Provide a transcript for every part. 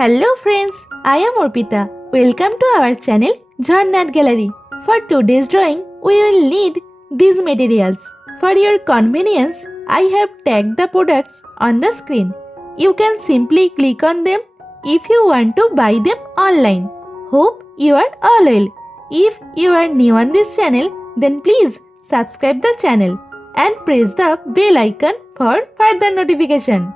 Hello friends, I am Arpita. Welcome to our channel Jharna Gallery. For today's drawing, we will need these materials. For your convenience, I have tagged the products on the screen. You can simply click on them if you want to buy them online. Hope you are all well. If you are new on this channel, then please subscribe the channel and press the bell icon for further notification.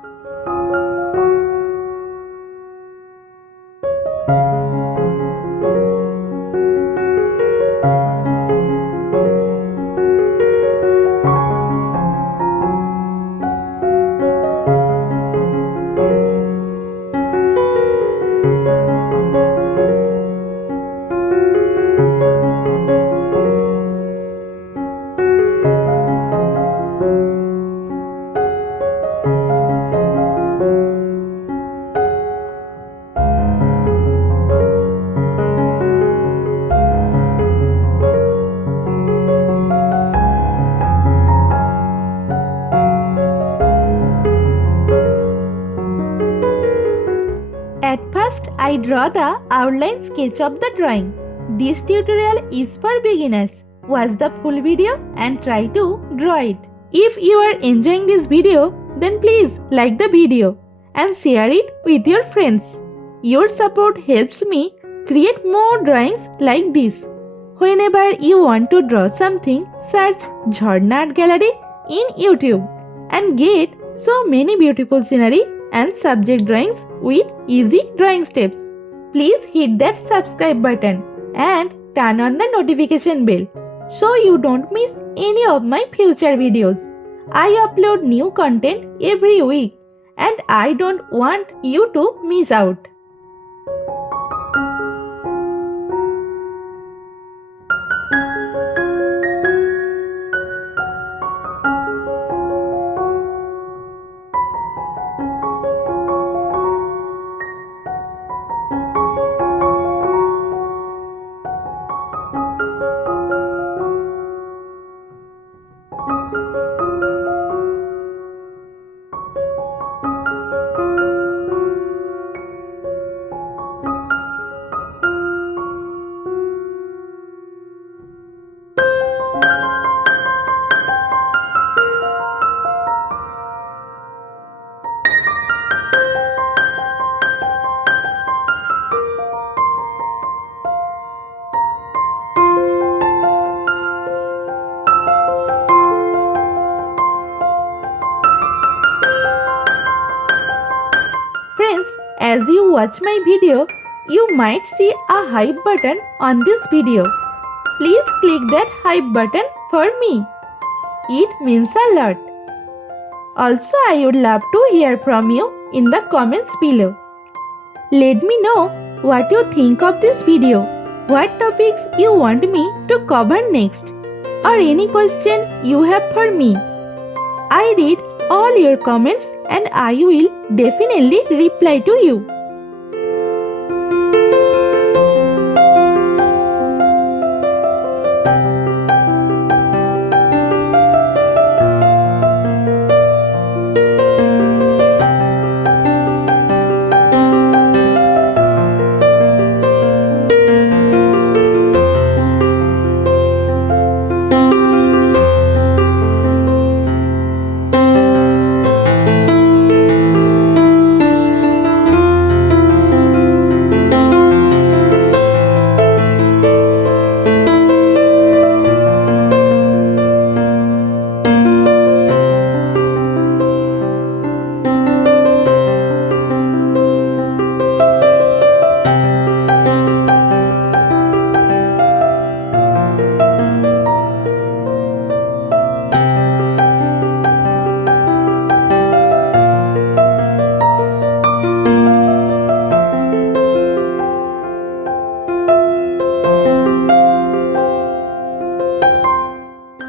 At first, I draw the outline sketch of the drawing. This tutorial is for beginners. Watch the full video and try to draw it. If you are enjoying this video, then please like the video and share it with your friends. Your support helps me create more drawings like this. Whenever you want to draw something, search Jharna Gallery in YouTube and get so many beautiful scenery and subject drawings with easy drawing steps. Please hit that subscribe button and turn on the notification bell so you don't miss any of my future videos. I upload new content every week and I don't want you to miss out. Friends, as you watch my video, you might see a hype button on this video. Please click that hype button for me. It means a lot. Also, I would love to hear from you in the comments below. Let me know what you think of this video, what topics you want me to cover next, or any question you have for me. I read all your comments and I will definitely reply to you.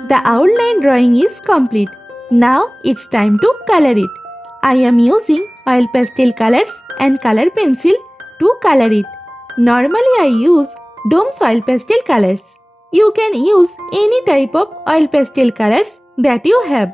The outline drawing is complete. Now it's time to color it. I am using oil pastel colors and color pencil to color it. Normally I use Dome's oil pastel colors. You can use any type of oil pastel colors that you have.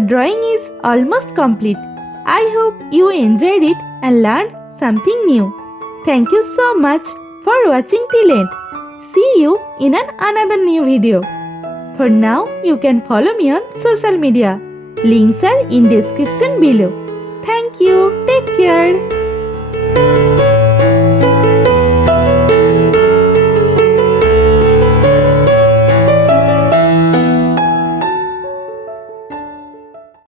The drawing is almost complete. I hope you enjoyed it and learned something new. Thank you so much for watching till end. See you in another new video. For now, you can follow me on social media. Links are in description below. Thank you. Take care.